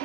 อ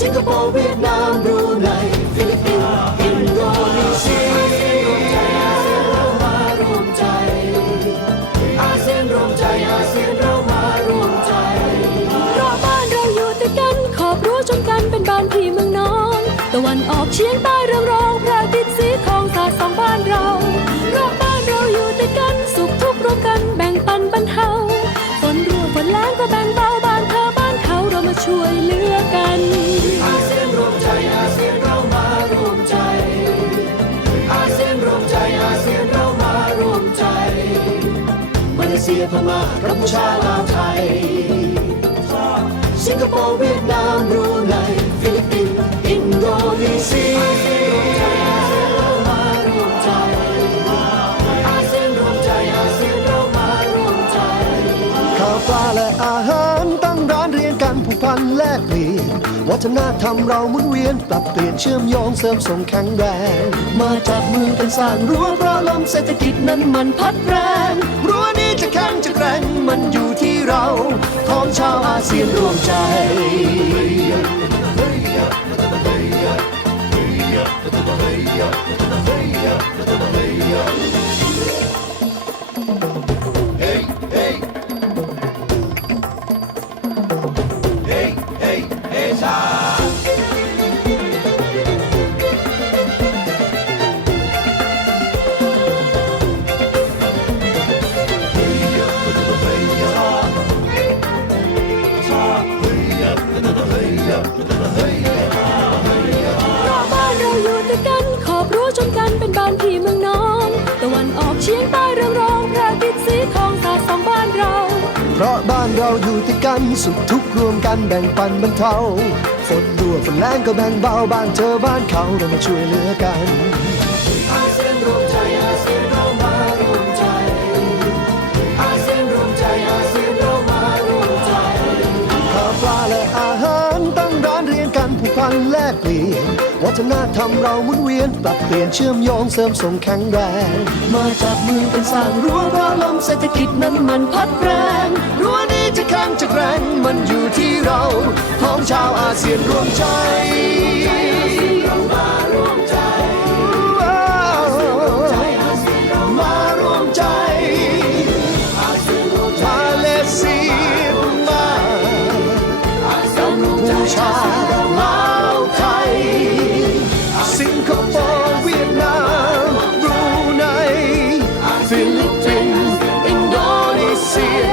สิงคโปร์เวียดนามบรูไนฟิลิปปินส์อินโดนีเซียอาเซียนเรามารวมใจอาเซียนรวมใจอาเซียนเรามารวมใจเพราะบ้านเราอยู่ติดกันขอบรั้วชนกันเป็นบ้านพี่เมืองน้อง ตะวันออกเฉียงใต้ พม่ากัมพูชาลาวไทย ผูกพันแลกเปลี่ยนวัฒนธรรมเราหมุนเวียน ปรับเปลี่ยนเชื่อมโยงเสริมส่งแข็งแรง มาจับมือกันสร้างรั้วเพราะลมเศรษฐกิจนั้นมันพัดแรงรั้วนี้จะแข็งจะแกร่งมันอยู่ที่เราของชาวอาเซียนรวมใจ เพราะบ้านเราอยู่ติดกันขอบรั้วชนกันเป็นบ้านพี่เมืองน้องตะวันออกเฉียงใต้เรืองรองพระอาทิตย์สีทองสาดส่องบ้านเรา เพราะบ้านเราอยู่ติดกันสุขทุกข์รวมกันแบ่งปันบรรเทาฝนรั่วฝนแรงก็แบ่งเบาบ้านเธอบ้านเขาเรามาช่วยเหลือกัน ผูกพันแลกเปลี่ยน วัฒนธรรมเราหมุนเวียน ปรับเปลี่ยนเชื่อมโยงเสริมส่งแข็งแรง มาจับมือกันสร้างรั้วเพราะลมเศรษฐกิจนั้นมันพัดแรงรั้วนี้จะแข็งจะแกร่งมันอยู่ที่เราของชาวอาเซียนรวมใจ Singapore, Vietnam, Brunei, Philippines, Indonesia.